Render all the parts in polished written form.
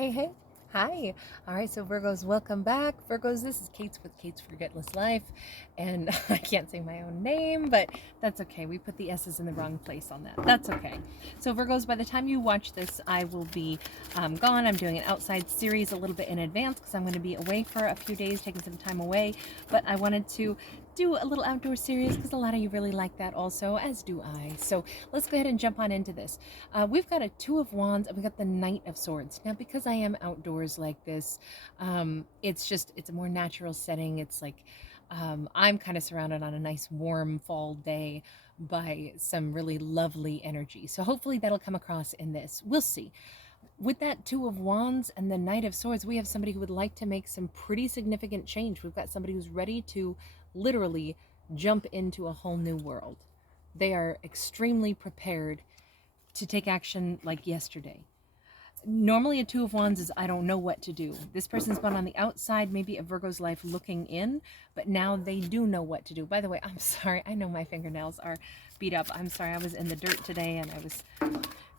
Hey, hey. Hi. All right, so Virgos, welcome back. Virgos, this is Kate's with Kate's Forgetless Life. And I can't say my own name, but that's okay. We put the S's in the wrong place on that. That's okay. So, Virgos, by the time you watch this, I will be gone. I'm doing an outside series a little bit in advance because I'm going to be away for a few days, taking some time away. But I wanted to do a little outdoor series because a lot of you really like that also, as do I. So let's go ahead and jump on into this. We've got a Two of Wands and we got the Knight of Swords. Now, because I am outdoors like this, it's a more natural setting. It's like I'm kind of surrounded on a nice warm fall day by some really lovely energy. So hopefully that'll come across in this. We'll see. With that Two of Wands and the Knight of Swords, we have somebody who would like to make some pretty significant change. We've got somebody who's ready to literally jump into a whole new world. They are extremely prepared to take action like yesterday. Normally a Two of Wands is I don't know what to do. This person's been on the outside, maybe a Virgo's life looking in, but now they do know what to do. By the way, I'm sorry. I know my fingernails are beat up. I'm sorry. I was in the dirt today and I was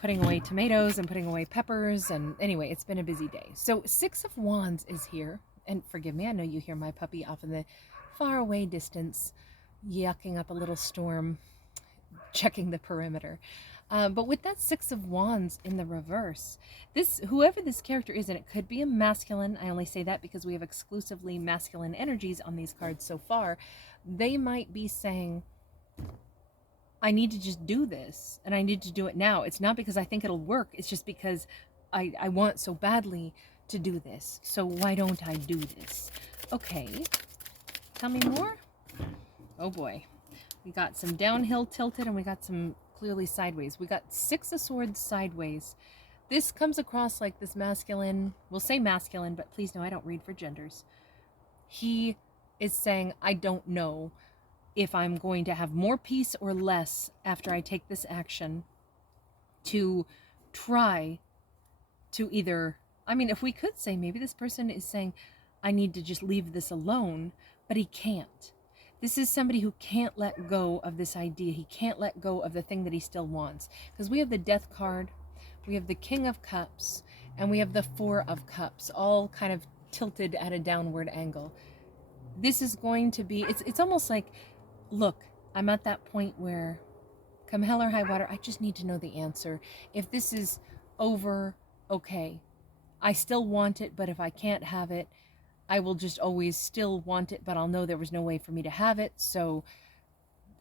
putting away tomatoes and putting away peppers. And anyway, it's been a busy day. So Six of Wands is here. And forgive me, I know you hear my puppy off in the far away distance, yucking up a little storm, checking the perimeter. But with that Six of Wands in the reverse, whoever this character is, and it could be a masculine, I only say that because we have exclusively masculine energies on these cards so far, they might be saying, I need to just do this, and I need to do it now. It's not because I think it'll work, it's just because I want so badly to do this. So why don't I do this? Okay, tell me more. Oh boy. We got some downhill tilted and we got some clearly sideways. We got Six of Swords sideways. This comes across like this masculine, we'll say masculine, but please know I don't read for genders. He is saying, I don't know if I'm going to have more peace or less after I take this action to try to either, I mean, if we could say maybe this person is saying, I need to just leave this alone, but he can't. This is somebody who can't let go of this idea. He can't let go of the thing that he still wants. Because we have the Death card, we have the King of Cups, and we have the Four of Cups, all kind of tilted at a downward angle. This is going to be, it's almost like, look, I'm at that point where, come hell or high water, I just need to know the answer. If this is over, okay. I still want it, but if I can't have it, I will just always still want it, but I'll know there was no way for me to have it, so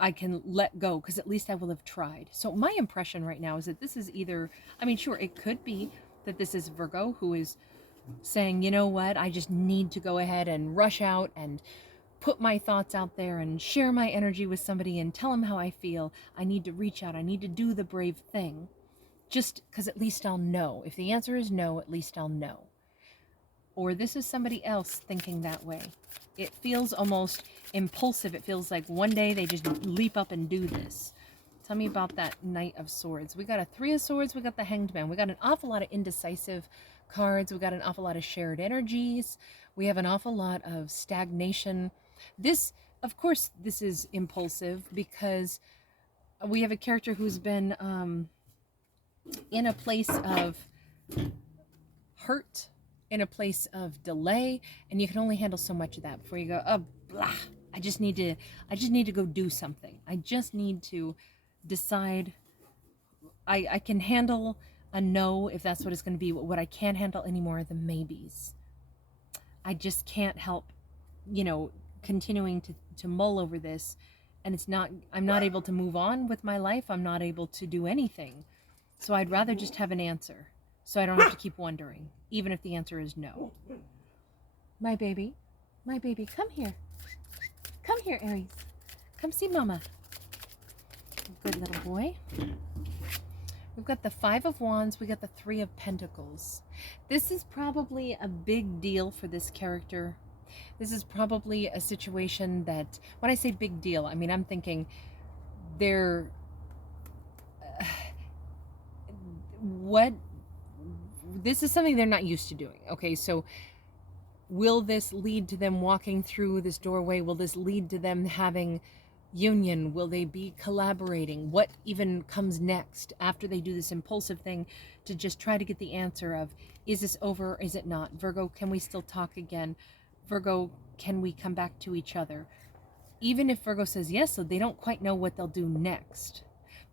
I can let go, because at least I will have tried. So my impression right now is that this is either, I mean, sure, it could be that this is Virgo who is saying, you know what, I just need to go ahead and rush out and put my thoughts out there and share my energy with somebody and tell them how I feel. I need to reach out. I need to do the brave thing, just because at least I'll know. If the answer is no, at least I'll know. Or this is somebody else thinking that way. It feels almost impulsive. It feels like one day they just leap up and do this. Tell me about that Knight of Swords. We got a Three of Swords. We got the Hanged Man. We got an awful lot of indecisive cards. We got an awful lot of shared energies. We have an awful lot of stagnation. This, of course, this is impulsive because we have a character who's been in a place of hurt, in a place of delay, and you can only handle so much of that before you go, oh, blah, I just need to go do something. I just need to decide. I can handle a no if that's what it's going to be. What I can't handle anymore are the maybes. I just can't help, continuing to mull over this, and I'm not able to move on with my life. I'm not able to do anything. So I'd rather just have an answer, so I don't have to keep wondering, even if the answer is no. My baby, come here. Come here, Aries. Come see Mama. Good little boy. We've got the Five of Wands. We got the Three of Pentacles. This is probably a big deal for this character. This is probably a situation that, when I say big deal, I mean, I'm thinking this is something they're not used to doing. Okay, so will this lead to them walking through this doorway? Will this lead to them having, union? Will they be collaborating? What even comes next after they do this impulsive thing to just try to get the answer of, is this over or is it not? Virgo, can we still talk again? Virgo, can we come back to each other? Even if Virgo says yes, so they don't quite know what they'll do next.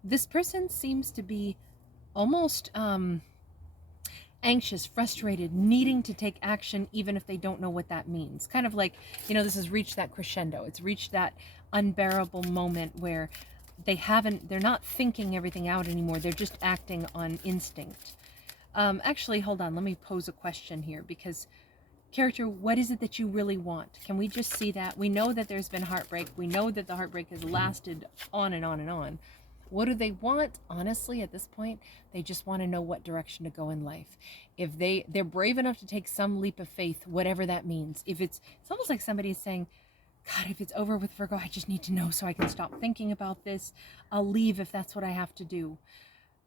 This person seems to be almost anxious, frustrated, needing to take action even if they don't know what that means. Kind of like, you know, this has reached that crescendo. It's reached that unbearable moment where they're not thinking everything out anymore. They're just acting on instinct. Actually, hold on. Let me pose a question here, because character, what is it that you really want? Can we just see that? We know that there's been heartbreak. We know that the heartbreak has lasted on and on and on. What do they want? Honestly, at this point, they just want to know what direction to go in life. If they're brave enough to take some leap of faith, whatever that means. If it's almost like somebody is saying, God, if it's over with Virgo, I just need to know so I can stop thinking about this. I'll leave if that's what I have to do.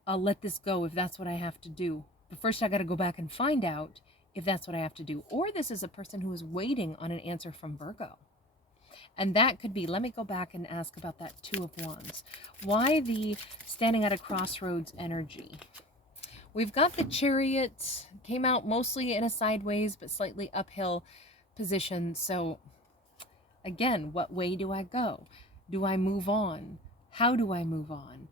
I'll let this go if that's what I have to do. But first I got to go back and find out if that's what I have to do. Or this is a person who is waiting on an answer from Virgo. And that could be, let me go back and ask about that Two of Wands. Why the standing at a crossroads energy? We've got the Chariot, came out mostly in a sideways but slightly uphill position. So again, what way do I go? Do I move on? How do I move on?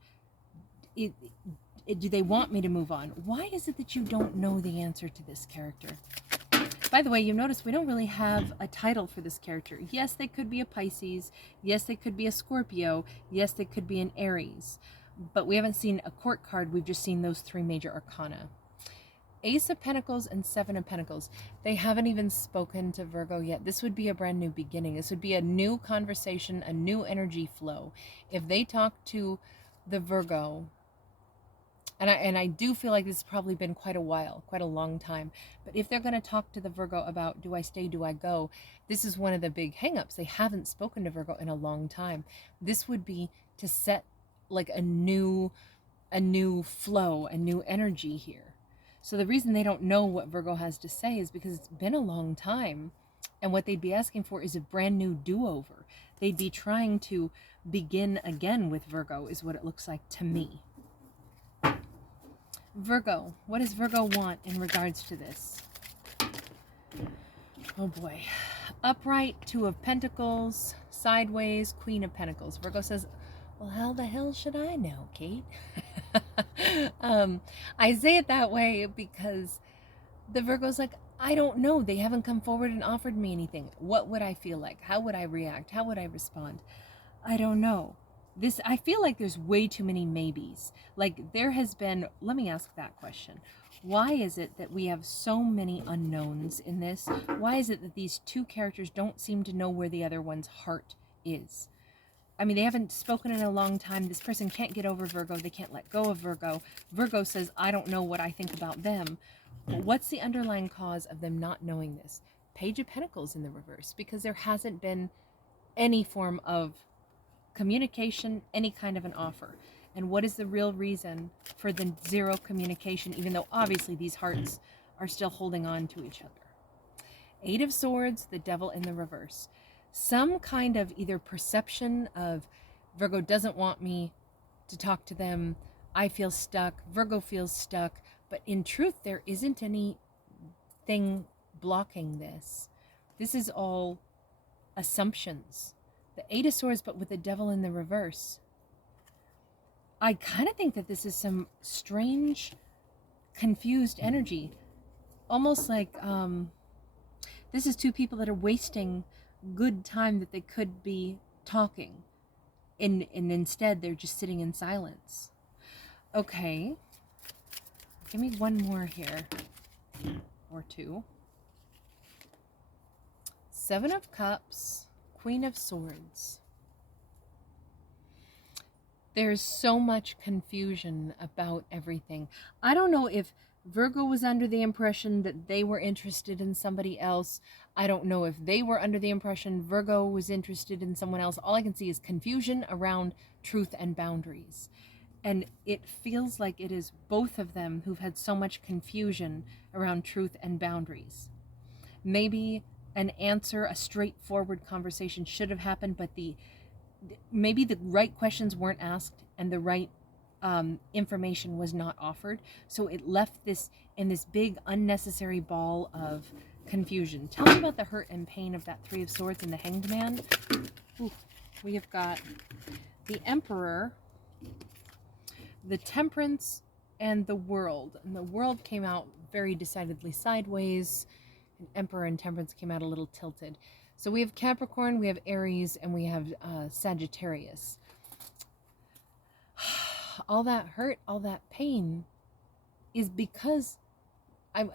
Do they want me to move on? Why is it that you don't know the answer to this character? By the way, you notice we don't really have a title for this character. Yes, they could be a Pisces. Yes, they could be a Scorpio. Yes, they could be an Aries. But we haven't seen a court card. We've just seen those three major arcana. Ace of Pentacles and Seven of Pentacles. They haven't even spoken to Virgo yet. This would be a brand new beginning. This would be a new conversation, a new energy flow. If they talk to the Virgo, and I do feel like this has probably been quite a while, quite a long time. But if they're going to talk to the Virgo about, do I stay, do I go? This is one of the big hangups. They haven't spoken to Virgo in a long time. This would be to set like a new flow, a new energy here. So the reason they don't know what Virgo has to say is because it's been a long time. And what they'd be asking for is a brand new do-over. They'd be trying to begin again with Virgo, is what it looks like to me. Virgo, what does Virgo want in regards to this? Oh boy. Upright, Two of Pentacles, sideways, Queen of Pentacles. Virgo says, well, how the hell should I know, Kate? I say it that way because the Virgo's like, I don't know. They haven't come forward and offered me anything. What would I feel like? How would I react? How would I respond? I don't know. I feel like there's way too many maybes. Like there has been, let me ask that question. Why is it that we have so many unknowns in this? Why is it that these two characters don't seem to know where the other one's heart is? I mean, they haven't spoken in a long time. This person can't get over Virgo. They can't let go of Virgo. Virgo says, I don't know what I think about them. But what's the underlying cause of them not knowing this? Page of Pentacles in the reverse, because there hasn't been any form of communication, any kind of an offer. And what is the real reason for the zero communication, even though obviously these hearts are still holding on to each other? Eight of Swords, the Devil in the reverse. Some kind of either perception of Virgo doesn't want me to talk to them, I feel stuck, Virgo feels stuck, but in truth there isn't anything blocking this. This is all assumptions. The Eight of Swords, but with the Devil in the reverse. I kind of think that this is some strange, confused energy. Almost like this is two people that are wasting good time that they could be talking. And instead, they're just sitting in silence. Okay. Give me one more here. Or two. Seven of Cups. Queen of Swords. There's so much confusion about everything. I don't know if Virgo was under the impression that they were interested in somebody else. I don't know if they were under the impression Virgo was interested in someone else. All I can see is confusion around truth and boundaries. And it feels like it is both of them who've had so much confusion around truth and boundaries. Maybe an answer, a straightforward conversation should have happened, but the maybe the right questions weren't asked and the right information was not offered. So it left this in this big unnecessary ball of confusion. Tell me about the hurt and pain of that Three of Swords and the Hanged Man. Ooh, we have got the Emperor, the Temperance, and the World. And the World came out very decidedly sideways. And Emperor and Temperance came out a little tilted. So we have Capricorn, we have Aries, and we have Sagittarius. All that hurt, all that pain is because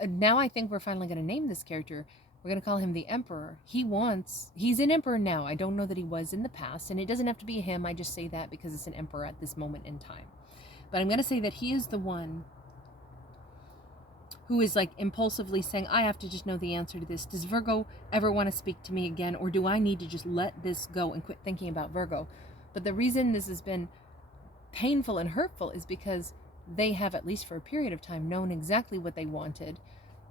now I think we're finally going to name this character. We're going to call him the Emperor. He's an emperor now. I don't know that he was in the past, and it doesn't have to be him. I just say that because it's an emperor at this moment in time. But I'm going to say that he is the one who is like impulsively saying, I have to just know the answer to this. Does Virgo ever want to speak to me again? Or do I need to just let this go and quit thinking about Virgo? But the reason this has been painful and hurtful is because they have, at least for a period of time, known exactly what they wanted,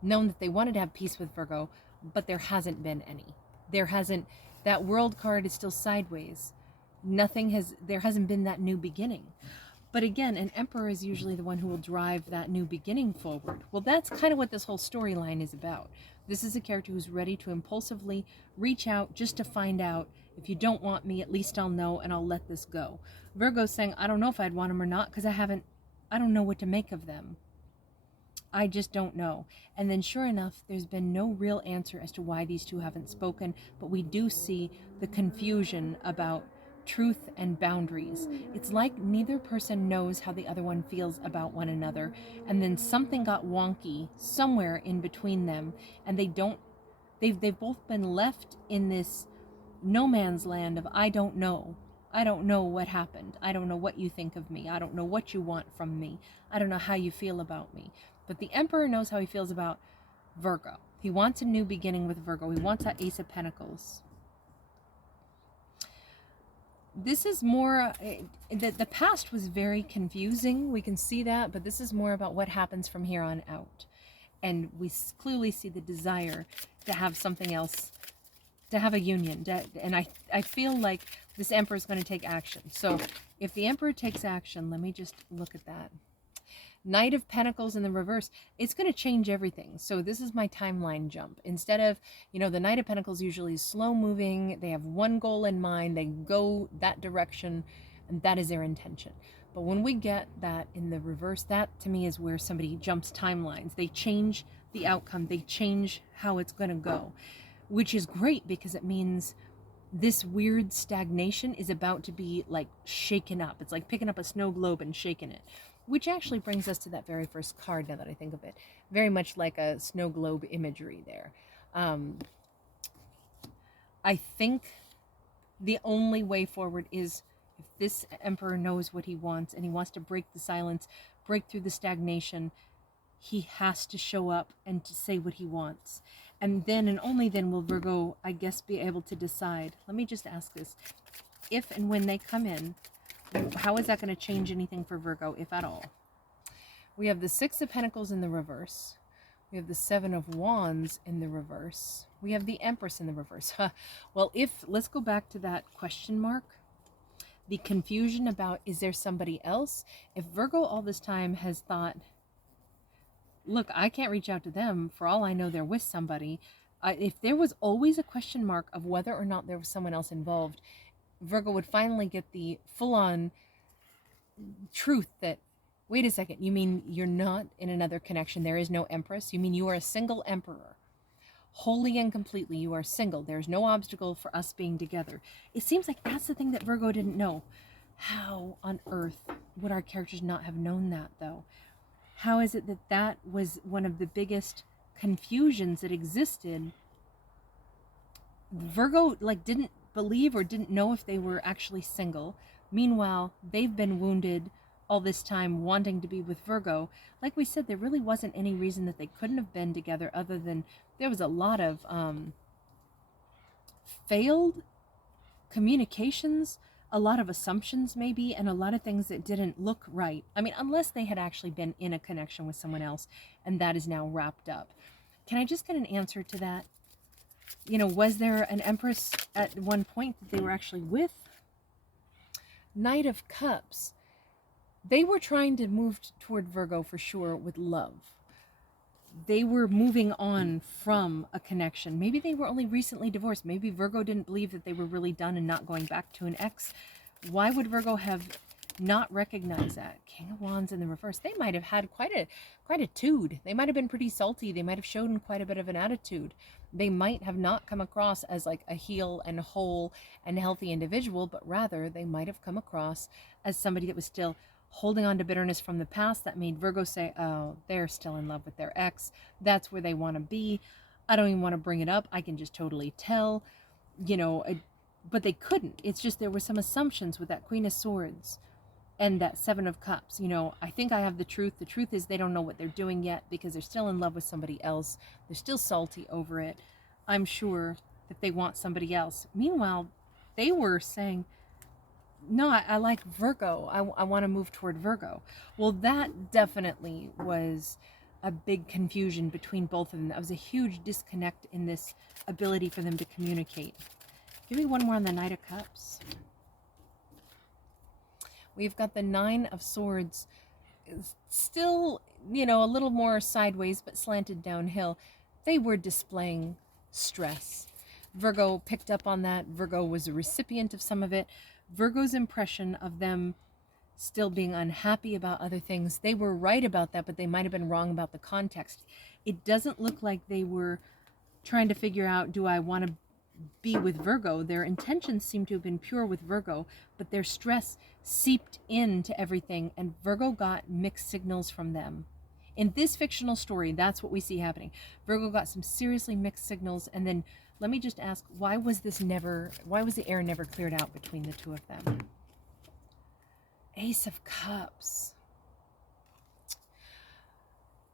known that they wanted to have peace with Virgo, but there hasn't been any. That World card is still sideways. There hasn't been that new beginning. But again, an emperor is usually the one who will drive that new beginning forward. Well, that's kind of what this whole storyline is about. This is a character who's ready to impulsively reach out just to find out, if you don't want me, at least I'll know and I'll let this go. Virgo's saying, I don't know if I'd want them or not because I don't know what to make of them. I just don't know. And then sure enough, there's been no real answer as to why these two haven't spoken, but we do see the confusion about truth and boundaries. It's like neither person knows how the other one feels about one another, and then something got wonky somewhere in between them, and they've both been left in this no man's land of I don't know. I don't know what happened. I don't know what you think of me. I don't know what you want from me. I don't know how you feel about me. But the Emperor knows how he feels about Virgo. He wants a new beginning with Virgo. He wants that Ace of Pentacles. This is more, the past was very confusing. We can see that, but this is more about what happens from here on out. And we clearly see the desire to have something else, to have a union. And I feel like this Emperor is going to take action. So if the Emperor takes action, let me just look at that. Knight of Pentacles in the reverse, it's going to change everything. So this is my timeline jump. Instead of, the Knight of Pentacles usually is slow moving. They have one goal in mind. They go that direction, and that is their intention. But when we get that in the reverse, that to me is where somebody jumps timelines. They change the outcome. They change how it's going to go, which is great because it means this weird stagnation is about to be like shaken up. It's like picking up a snow globe and shaking it. Which actually brings us to that very first card, now that I think of it. Very much like a snow globe imagery there. I think the only way forward is if this Emperor knows what he wants and he wants to break the silence, break through the stagnation, he has to show up and to say what he wants. And then and only then will Virgo, I guess, be able to decide. Let me just ask this. If and when they come in, how is that going to change anything for Virgo, if at all? We have the Six of Pentacles in the reverse. We have the Seven of Wands in the reverse. We have the Empress in the reverse. Well, let's go back to that question mark. The confusion about, is there somebody else? If Virgo all this time has thought, look, I can't reach out to them. For all I know, they're with somebody. If there was always a question mark of whether or not there was someone else involved, Virgo would finally get the full-on truth that, wait a second, you mean you're not in another connection? There is no Empress? You mean you are a single Emperor? Wholly and completely, you are single. There's no obstacle for us being together. It seems like that's the thing that Virgo didn't know. How on earth would our characters not have known that, though? How is it that was one of the biggest confusions that existed? Virgo, didn't believe or didn't know if they were actually single. Meanwhile, they've been wounded all this time wanting to be with Virgo. Like we said, there really wasn't any reason that they couldn't have been together other than there was a lot of failed communications, a lot of assumptions maybe, and a lot of things that didn't look right. I mean, unless they had actually been in a connection with someone else and that is now wrapped up. Can I just get an answer to that? Was there an Empress at one point that they were actually with? Knight of Cups, they were trying to move toward Virgo for sure with love. They were moving on from a connection. Maybe they were only recently divorced. Maybe Virgo didn't believe that they were really done and not going back to an ex. Why would Virgo have not recognized that? King of Wands in the reverse. They might have had quite a tude. They might have been pretty salty. They might have shown quite a bit of an attitude. They might have not come across as like a heal and whole and healthy individual, but rather they might have come across as somebody that was still holding on to bitterness from the past that made Virgo say, oh, they're still in love with their ex. That's where they want to be. I don't even want to bring it up. I can just totally tell, but they couldn't. It's just there were some assumptions with that Queen of Swords and that Seven of Cups. I think I have the truth. The truth is they don't know what they're doing yet because they're still in love with somebody else. They're still salty over it. I'm sure that they want somebody else. Meanwhile, they were saying, no, I like Virgo. I want to move toward Virgo. Well, that definitely was a big confusion between both of them. That was a huge disconnect in this ability for them to communicate. Give me one more on the Knight of Cups. We've got the Nine of Swords. Still, a little more sideways, but slanted downhill. They were displaying stress. Virgo picked up on that. Virgo was a recipient of some of it. Virgo's impression of them still being unhappy about other things, they were right about that, but they might have been wrong about the context. It doesn't look like they were trying to figure out, do I want to be with Virgo? Their intentions seem to have been pure with Virgo, but their stress seeped into everything, and Virgo got mixed signals from them. In this fictional story, that's what we see happening. Virgo got some seriously mixed signals, and then let me just ask, why was the air never cleared out between the two of them? Ace of Cups.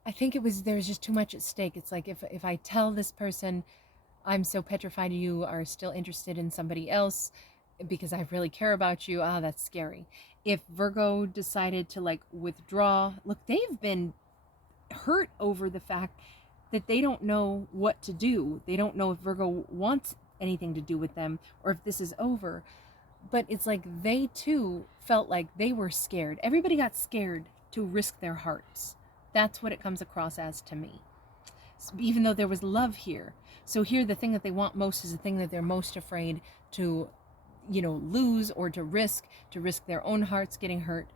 I think there was just too much at stake. It's like if I tell this person I'm so petrified you are still interested in somebody else because I really care about you, that's scary. If Virgo decided to withdraw, look, they've been hurt over the fact that they don't know what to do. They don't know if Virgo wants anything to do with them or if this is over. But it's like they too felt like they were scared. Everybody got scared to risk their hearts. That's what it comes across as to me. Even though there was love here. So here the thing that they want most is the thing that they're most afraid to, lose or to risk their own hearts getting hurt.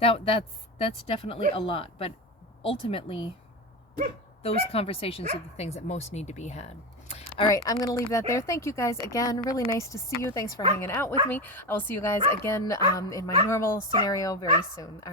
That's definitely a lot. But ultimately, those conversations are the things that most need to be had. All right, I'm going to leave that there. Thank you guys again. Really nice to see you. Thanks for hanging out with me. I will see you guys again in my normal scenario very soon. All right.